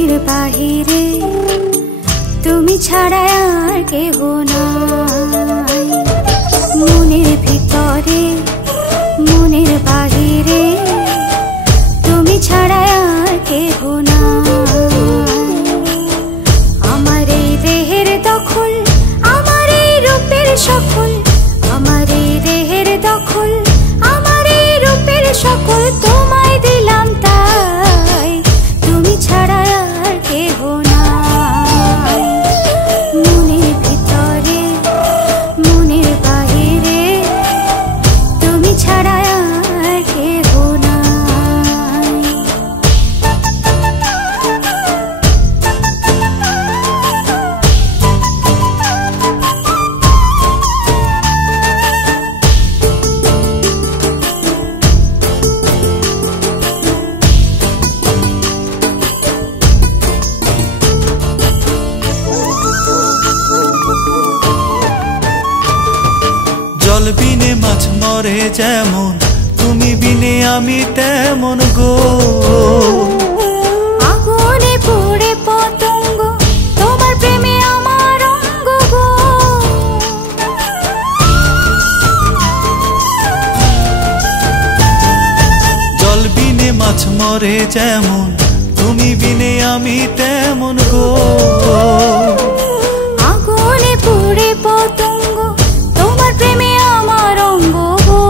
মনের বাহিরে তুমি ছাড়া আর কেহ নাই। মনের ভিতরে মনের বাহিরে তুমি ছাড়া আর কেহ নাই। আমার এই দেহের দখল, আমার এই রূপের সকল, আমার এই দেহের দখল, আমার এই রূপের সকল তোমায় দিলাম তাই, তুমি ছাড়া আর কেহ নাই। মনের ভিতরে মনের বাহিরে তুমি ছাড়া আর কেহ নাই। জল বিনে মাছ মরে যেমন, তুমি বিনে আমি তেমন গো। আগুনে পুড়ে পতঙ্গ, তোমার প্রেমে আমার অঙ্গ গো। জল বিনে মাছ মরে যেমন, তুমি বিনে আমি তেমন গো। আগুনে পুড়ে পতঙ্গ, তোমার প্রেমে আমার অঙ্গ গো।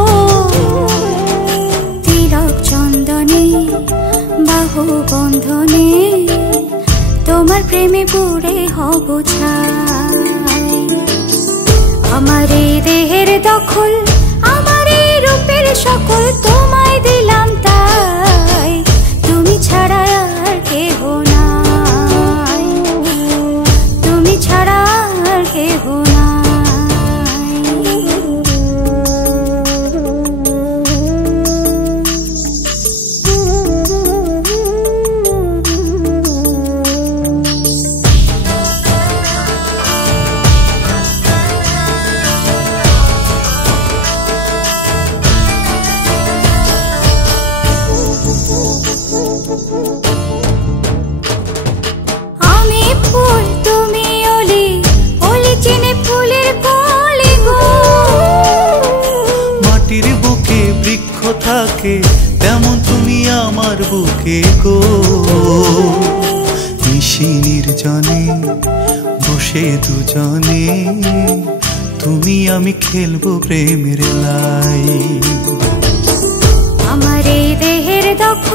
তিলক চন্দনে বাহু বন্ধনে তোমার প্রেমে পুড়ে হব ছাই। আমার এই দেহের দখল, আমার এই রূপের সকল তোমায় দিলাম তাই, তুমি ছাড়া আর কেহ নাই, তুমি ছাড়া আর কেহ নাই। আমি ফুল তুমি অলি, অলি চিনে ফুলের কলি গো। মাটির বুকে বৃক্ষ থাকে তেমন তুমি আমার বুকে গো। নিশি নির্জনে বসে দুজনে তুমি আমি খেলবো প্রেমের লাই। আমার এই দেহের দখল,